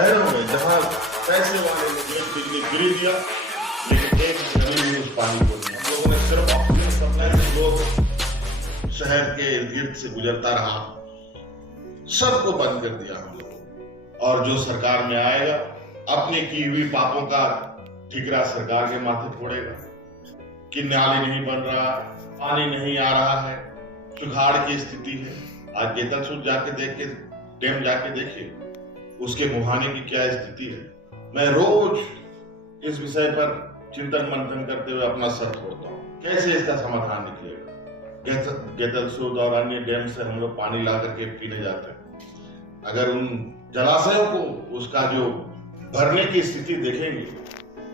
शहरों में जहाँ पैसे वाले लोग ने बिजली गिरी दिया, लेकिन एक कभी भी उस पानी को नहीं। हम लोगों ने सिर्फ ऑक्सीजन सप्लाई से लोग शहर के इर्द गिर्द से गुजरता रहा, सबको बंद कर दिया हम लोग। और जो सरकार में आएगा अपनी की हुई पापों का ठिकरा सरकार के माथे फोड़ेगा कि नाली नहीं बन रहा, पानी नहीं आ रहा है, सुखाड़ की स्थिति है। आज गेतलसूद जाके देख के डैम जाके देखिए, उसके मुहाने की क्या स्थिति है। मैं रोज इस विषय पर चिंतन मंथन करते हुए अपना सर फोड़ता हूँ, कैसे इसका समाधान निकलेगा। गेतलसूद और अन्य डैम से हम लोग पानी ला करके पीने जाते हैं, अगर उन जलाशयों को उसका जो भरने की स्थिति देखेंगे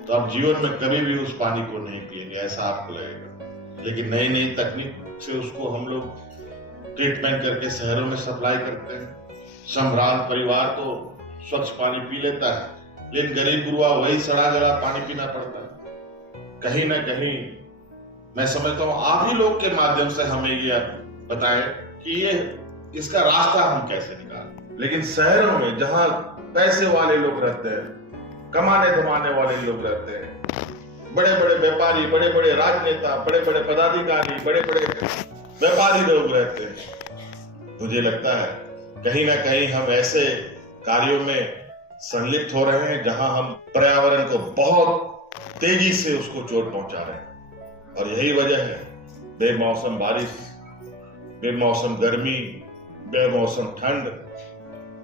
तो आप जीवन में कभी भी उस पानी को नहीं पिएंगे, ऐसा आपको लगेगा। लेकिन नई नई तकनीक से उसको हम लोग ट्रीटमेंट करके शहरों में सप्लाई करते हैं। सम्भ्रांत परिवार तो स्वच्छ पानी पी लेता है, लेकिन गरीब गुरुआ वही सड़ा गला पानी पीना पड़ता है। कहीं ना कहीं मैं समझता हूँ आप ही लोग के माध्यम से हमें ये बताएं कि ये इसका रास्ता हम कैसे निकालें। लेकिन शहरों में जहाँ पैसे वाले लोग रहते हैं, कमाने धमाने वाले लोग रहते हैं, बड़े बड़े व्यापारी, बड़े बड़े राजनेता, बड़े बड़े पदाधिकारी, बड़े बड़े व्यापारी लोग रहते हैं, मुझे लगता है कहीं ना कहीं हम ऐसे कार्यों में संलिप्त हो रहे हैं जहां हम पर्यावरण को बहुत तेजी से उसको चोट पहुंचा रहे हैं। और यही वजह है बेमौसम बारिश, बेमौसम गर्मी, बेमौसम ठंड।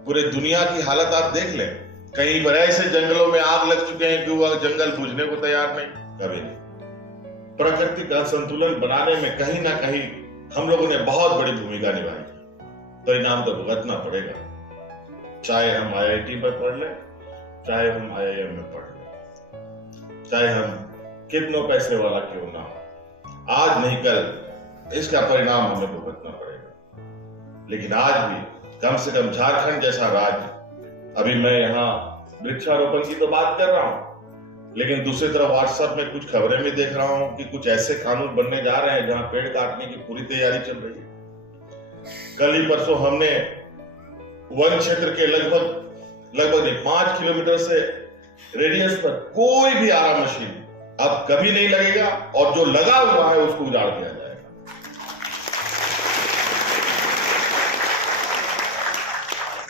पूरे दुनिया की हालत आप देख लें, कहीं पर ऐसे जंगलों में आग लग चुके हैं कि वह जंगल बुझने को तैयार नहीं, कभी नहीं। प्रकृति का संतुलन बनाने में कहीं ना कहीं हम लोगों ने बहुत बड़ी भूमिका निभाई है, परिणाम तो भुगतना पड़ेगा। चाहे हम IIT में पढ़ लें, चाहे हम IIM में पढ़ लें, चाहे हम कितनों पैसे वाला क्यों ना हो, आज नहीं कल इसका परिणाम हमें भुगतना पड़ेगा। लेकिन आज भी कम से कम झारखंड जैसा राज्य, अभी मैं यहाँ वृक्षारोपण की तो बात कर रहा हूँ, लेकिन दूसरी तरफ व्हाट्सएप में कुछ खबरें भी देख रहा हूँ कि कुछ ऐसे कानून बनने जा रहे हैं जहां पेड़ काटने की पूरी तैयारी चल रही है। कल ही परसों हमने वन क्षेत्र के लगभग 5 किलोमीटर से रेडियस पर कोई भी आरा मशीन अब कभी नहीं लगेगा, और जो लगा हुआ है उसको उजाड़ दिया जाएगा।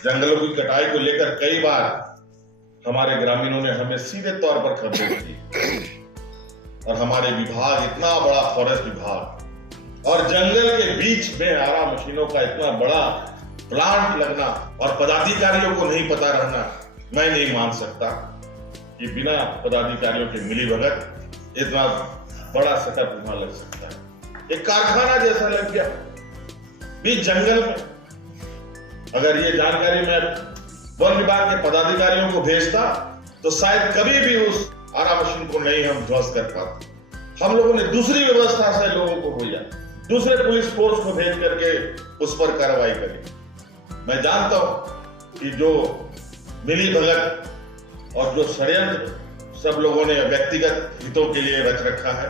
जंगलों की कटाई को लेकर कई बार हमारे ग्रामीणों ने हमें सीधे तौर पर खबरें दी, और हमारे विभाग, इतना बड़ा फॉरेस्ट विभाग और जंगल के बीच में आरा मशीनों का इतना बड़ा प्लांट लगना और पदाधिकारियों को नहीं पता रहना, मैं नहीं मान सकता कि बिना पदाधिकारियों के मिलीभगत इतना बड़ा सेटअप वहां लग सकता है। एक कारखाना जैसा लग गया बीच जंगल में। अगर ये जानकारी मैं वन विभाग के पदाधिकारियों को भेजता तो शायद कभी भी उस आरा मशीन को नहीं हम ध्वस्त कर पाते। हम लोगों ने दूसरी व्यवस्था से लोगों को भेजा, दूसरे पुलिस फोर्स को भेज करके उस पर कार्रवाई करी। मैं जानता हूं कि जो मिली भगत और जो षड्यंत्र सब लोगों ने व्यक्तिगत हितों के लिए रच रखा है,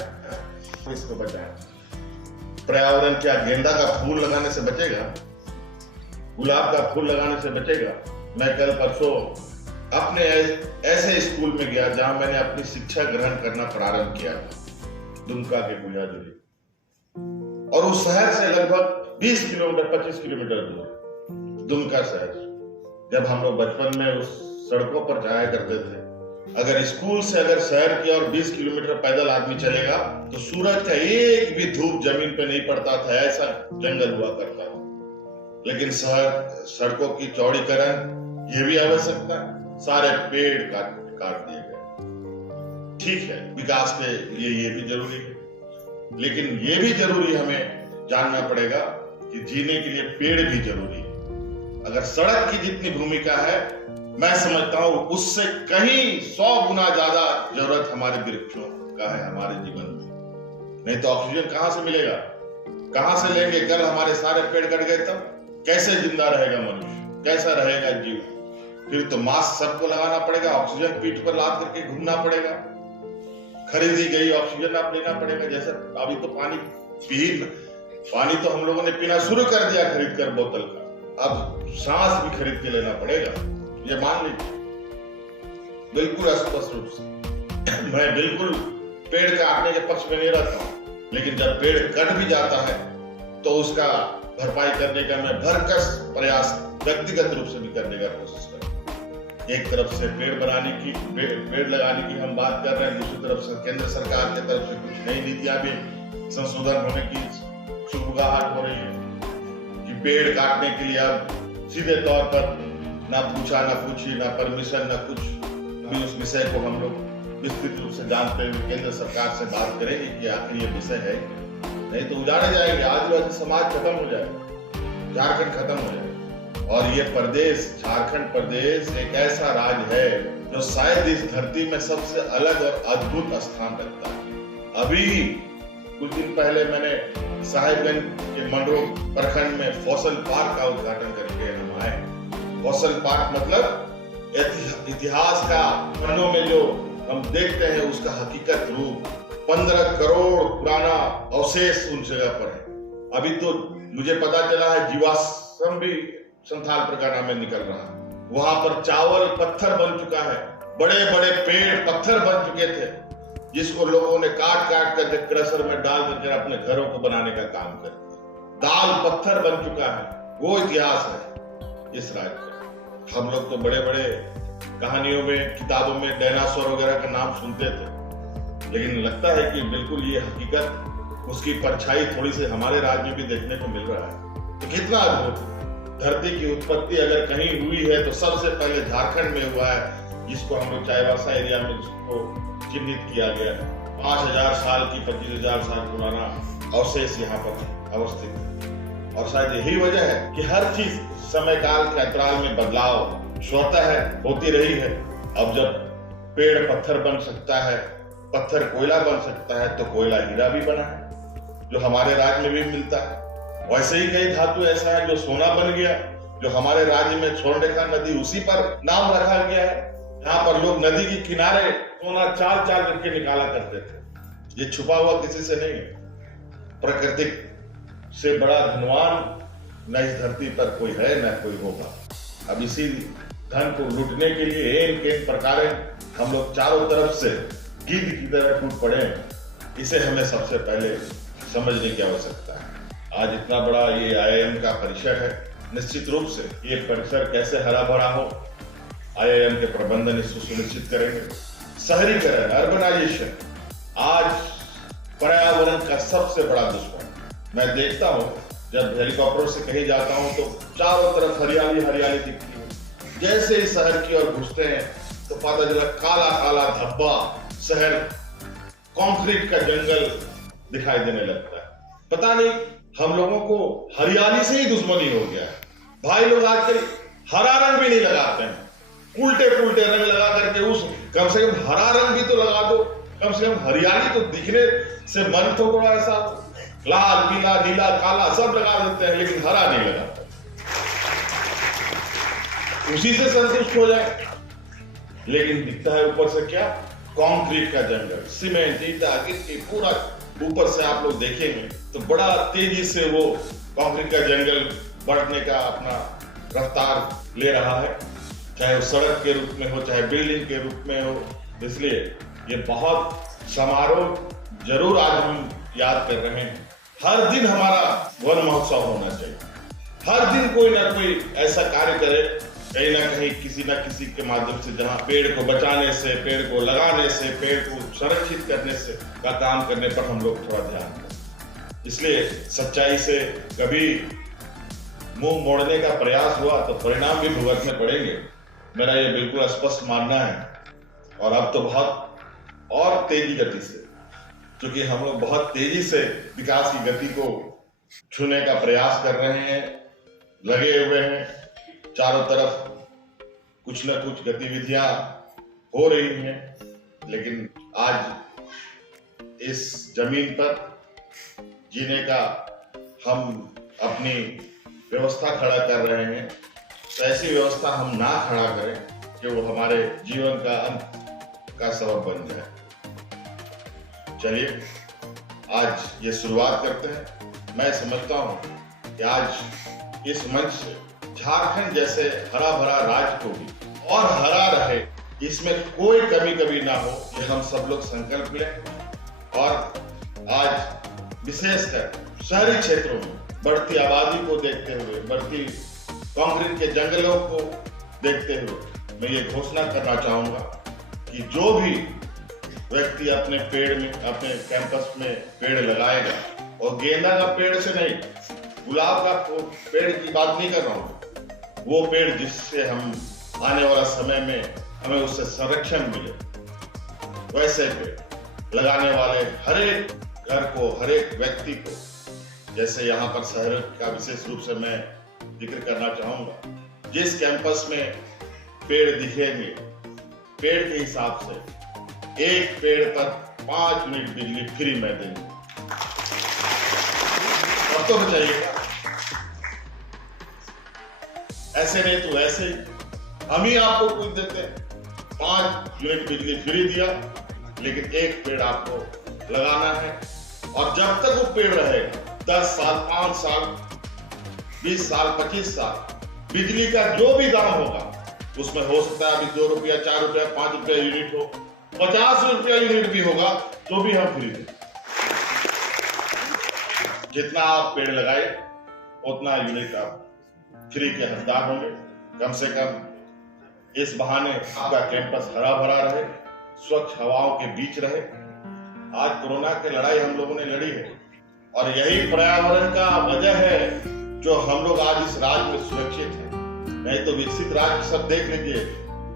इसको बचाएं। पर्यावरण क्या गेंदा का फूल लगाने से बचेगा, गुलाब का फूल लगाने से बचेगा। मैं कल परसों अपने ऐसे स्कूल में गया जहां मैंने अपनी शिक्षा ग्रहण करना प्रारंभ किया, दुमका के गुजाजुरी, और उस शहर से लगभग 20 किलोमीटर 25 किलोमीटर दूर दुमका शहर। जब हम लोग बचपन में उस सड़कों पर जाया करते थे, अगर स्कूल से अगर शहर की और 20 किलोमीटर पैदल आदमी चलेगा तो सूरज का एक भी धूप जमीन पे नहीं पड़ता था, ऐसा जंगल हुआ करता था। लेकिन शहर सड़कों की चौड़ीकरण ये भी आवश्यकता है, सारे पेड़ काट दिए गए। ठीक है, विकास के लिए ये भी जरूरी है, लेकिन ये भी जरूरी हमें जानना पड़ेगा कि जीने के लिए पेड़ भी जरूरी है। अगर सड़क की जितनी भूमिका है, मैं समझता हूं उससे कहीं 100 गुना ज्यादा जरूरत हमारे वृक्षों का है हमारे जीवन में। नहीं तो ऑक्सीजन कहां से मिलेगा, कहां से लेंगे? कल हमारे सारे पेड़ कट गए तब कैसे जिंदा रहेगा मनुष्य, कैसा रहेगा जीव? फिर तो मास्क सबको लगाना पड़ेगा, ऑक्सीजन पीठ पर लाद करके घूमना पड़ेगा, खरीदी गई ऑक्सीजन आप लेना पड़ेगा। जैसे अभी तो पानी तो हम लोगों ने पीना शुरू कर दिया खरीद कर बोतल का, अब सांस भी खरीद के लेना पड़ेगा, ये मान लीजिए। बिल्कुल स्पष्ट रूप से। मैं बिल्कुल पेड़ काटने के पक्ष में नहीं रहता हूँ, लेकिन जब पेड़ कट भी जाता है तो उसका भरपाई करने का मैं भरकस प्रयास व्यक्तिगत रूप से भी करने का कोशिश करता हूँ। एक तरफ से पेड़ लगाने की हम बात कर रहे हैं, दूसरी तरफ से केंद्र सरकार की तरफ से कुछ नई नीतियां भी संशोधन होने की शुरुआत हो रही है कि पेड़ काटने के लिए अब सीधे तौर पर ना पूछा ना पूछी ना परमिशन ना कुछ। अभी उस विषय को हम लोग विस्तृत रूप से जानते हुए केंद्र सरकार से बात करेंगे कि आखिर ये विषय है, नहीं तो उजाड़े जाएंगे, आदिवासी समाज खत्म हो जाएगा, झारखंड खत्म हो जाएगा। और ये प्रदेश, झारखंड प्रदेश एक ऐसा राज्य है जो शायद इस धरती में सबसे अलग और अद्भुत स्थान रखता है। अभी कुछ दिन पहले मैंने साहिबगंज के मंडो प्रखंड में फॉसल पार्क का उद्घाटन करके हम आए। फॉसल पार्क मतलब इतिहास का पन्नों में जो हम देखते हैं उसका हकीकत रूप 15 करोड़ पुराना अवशेष उन जगह पर है। अभी तो मुझे पता चला है जीवाश्म भी संथाल प्रकाना में निकल रहा है। वहां पर चावल पत्थर बन चुका है, बड़े बड़े पेड़ पत्थर बन चुके थे जिसको लोगों ने काट काट करके क्रशर में डाल करके अपने घरों को बनाने का काम कर दिया। दाल पत्थर बन चुका है, वो इतिहास है इस राज्य का। हम लोग तो बड़े बड़े कहानियों में, किताबों में डायनासोर वगैरह का नाम सुनते थे, लेकिन लगता है कि बिल्कुल ये हकीकत, उसकी परछाई थोड़ी सी हमारे राज्य में भी देखने को मिल रहा है। तो कितना अद्भुत। धरती की उत्पत्ति अगर कहीं हुई है तो सबसे पहले झारखंड में हुआ है, जिसको हम लोग चाईबासा एरिया में जिसको चिन्हित किया गया है। 5000 साल की 25,000 साल पुराना अवशेष यहाँ पर अवस्थित है। और शायद यही वजह है कि हर चीज समय काल के अंतराल में बदलाव स्वतः है, होती रही है। अब जब पेड़ पत्थर बन सकता है, पत्थर कोयला बन सकता है, तो कोयला हीरा भी बना है जो हमारे राज्य में भी मिलता है। वैसे ही कई धातु ऐसा है जो सोना बन गया, जो हमारे राज्य में स्वर्णरेखा नदी उसी पर नाम रखा गया है। यहाँ पर लोग नदी के किनारे सोना चाल चाल करके निकाला करते थे। ये छुपा हुआ किसी से नहीं है। प्राकृतिक से बड़ा धनवान न इस धरती पर कोई है न कोई होगा। अब इसी धन को लूटने के लिए एक प्रकार हम लोग चारों तरफ से गिद्ध की तरह टूट पड़े हैं। इसे हमें सबसे पहले समझने की आवश्यकता है। आज इतना बड़ा ये IIM का परिसर है, निश्चित रूप से ये परिसर कैसे हरा भरा हो, IIM के प्रबंधन इसको सुनिश्चित करेंगे। शहरीकरण, अर्बनाइजेशन आज पर्यावरण का सबसे बड़ा दुश्मन। मैं देखता हूँ जब हेलीकॉप्टर से कहीं जाता हूँ तो चारों तरफ हरियाली हरियाली दिखती है। जैसे ही शहर की ओर घुसते हैं तो पता चला काला काला धब्बा, शहर कंक्रीट का जंगल दिखाई देने लगता है। पता नहीं हम लोगों को हरियाली से ही दुश्मनी हो गया है। भाई लोग आजकल हरा रंग भी नहीं लगाते हैं, उल्टे पुल्टे रंग लगा करके उस कम से कम हरा रंग भी तो लगा दो, कम से कम हरियाली तो दिखने से मन तो थोड़ा ऐसा लाल पीला नीला काला सब लगा देते हैं, लेकिन हरा नहीं लगाते। उसी से संतुष्ट हो जाए, लेकिन दिखता है ऊपर से क्या, कंक्रीट का जंगल, सीमेंट ईटा गिट्टी पूरा ऊपर से आप लोग देखेंगे तो बड़ा तेजी से वो कंक्रीट का जंगल बढ़ने का अपना रफ्तार ले रहा है, चाहे वो सड़क के रूप में हो चाहे बिल्डिंग के रूप में हो। इसलिए ये बहुत समारोह जरूर आज हम याद कर रहे हैं। हर दिन हमारा वन महोत्सव होना चाहिए, हर दिन कोई ना कोई ऐसा कार्य करे कहीं ना कहीं किसी ना किसी के माध्यम से, जहां पेड़ को बचाने से, पेड़ को लगाने से, पेड़ को संरक्षित करने से का काम करने पर हम लोग थोड़ा ध्यान दें। इसलिए सच्चाई से कभी मुंह मोड़ने का प्रयास हुआ तो परिणाम भी भुगतने पड़ेंगे, मेरा ये बिल्कुल स्पष्ट मानना है। और अब तो बहुत और तेजी गति से, क्योंकि हम लोग बहुत तेजी से विकास की गति को छूने का प्रयास कर रहे हैं, लगे हुए हैं। चारों तरफ कुछ न कुछ गतिविधियां हो रही हैं, लेकिन आज इस जमीन पर जीने का हम अपनी व्यवस्था खड़ा कर रहे हैं, तो ऐसी व्यवस्था हम ना खड़ा करें कि वो हमारे जीवन का अंत का सबब बन जाए। चलिए आज ये शुरुआत करते हैं। मैं समझता हूं कि आज इस मंच से झारखंड जैसे हरा भरा राज्य को भी और हरा रहे, इसमें कोई कमी कभी ना हो, ये हम सब लोग संकल्प लें। और आज विशेषकर शहरी क्षेत्रों में बढ़ती आबादी को देखते हुए, बढ़ती कंक्रीट के जंगलों को देखते हुए मैं ये घोषणा करना चाहूंगा कि जो भी व्यक्ति अपने पेड़ में, अपने कैंपस में पेड़ लगाएगा, और गेंदा का पेड़ से नहीं, गुलाब का पेड़ की बात नहीं कर रहा हूं, वो पेड़ जिससे हम आने वाला समय में हमें उससे संरक्षण मिले, वैसे पेड़ लगाने वाले हर एक घर को, हर एक व्यक्ति को, जैसे यहाँ पर शहर का विशेष रूप से मैं जिक्र करना चाहूंगा, जिस कैंपस में पेड़ दिखेंगे, पेड़ के हिसाब से एक पेड़ पर 5 यूनिट बिजली फ्री में देंगे। अब तो बचाइएगा, ऐसे नहीं तो ऐसे ही हम ही आपको कुछ देते हैं। 5 यूनिट बिजली फ्री दिया, लेकिन एक पेड़ आपको लगाना है, और जब तक वो पेड़ रहेगा, 10 साल, 5 साल, 20 साल, 25 साल, बिजली का जो भी दाम होगा, उसमें हो सकता है अभी 2 रुपया, 4 रुपया, 5 रुपया यूनिट हो, 50 रुपया यूनिट भी होगा, तो भी हम फ्री दें। जितना आप पेड़ लगाए, उतना यूनिट आप फ्री के हकदार होंगे। कम से कम इस बहाने आपका कैंपस हरा भरा रहे, स्वच्छ हवाओं के बीच रहे। आज कोरोना की लड़ाई हम लोगों ने लड़ी है, और यही पर्यावरण का वजह है जो हम लोग आज इस राज्य में सुरक्षित हैं। नहीं तो विकसित राज्य सब देख लीजिए,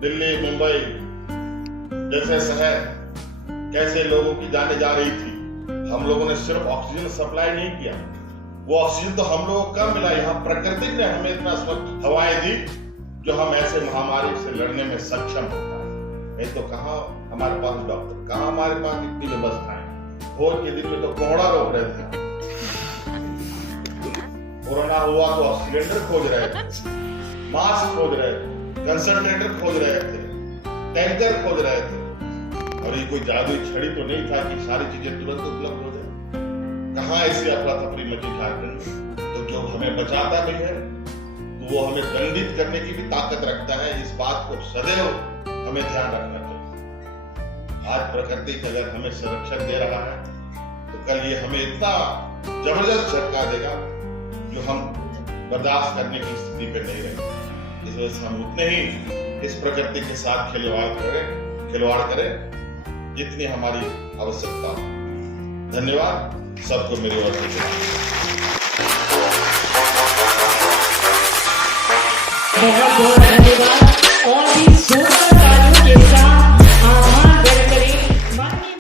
दिल्ली, मुंबई जैसे शहर, कैसे लोगों की जाने जा रही थी। हम लोगों ने सिर्फ ऑक्सीजन सप्लाई नहीं किया, वो ऑक्सीजन तो हम लोगों को कम मिला, यहाँ प्रकृति ने हमें इतना स्वच्छ हवाएं दी जो हम ऐसे महामारी से लड़ने में सक्षम हो पाए। नहीं तो कहाँ हमारे पास डॉक्टर, कहाँ हमारे पास इतनी व्यवस्थाएं। भोज के दिन में तो कोहड़ा रोक रहे थे, कोरोना हुआ तो सिलेंडर खोज रहे थे, मास्क खोज रहे थे, कंसंट्रेटर खोज रहे थे, टैंकर खोज रहे थे। और ये कोई जादुई छड़ी तो नहीं था कि सारी चीजें तुरंत उपलब्ध हो जाए। कहाँ ऐसी अफरा तफरी मची झारखंड में। तो जो हमें बचाता भी है, तो वो हमें दंडित करने की भी ताकत रखता है। इस बात को सदैव हमें ध्यान रखना चाहिए। आज प्रकृति अगर हमें संरक्षण दे रहा है, तो कल ये हमें इतना जबरदस्त झटका देगा जो हम बर्दाश्त करने की स्थिति पे नहीं रहेंगे। इस वजह से हम उतने ही इस प्रकृति के साथ खिलवाड़ करें जितनी हमारी आवश्यकता हो। धन्यवाद सबको मेरी ओर से। बहुत बहुत धन्यवाद। और भी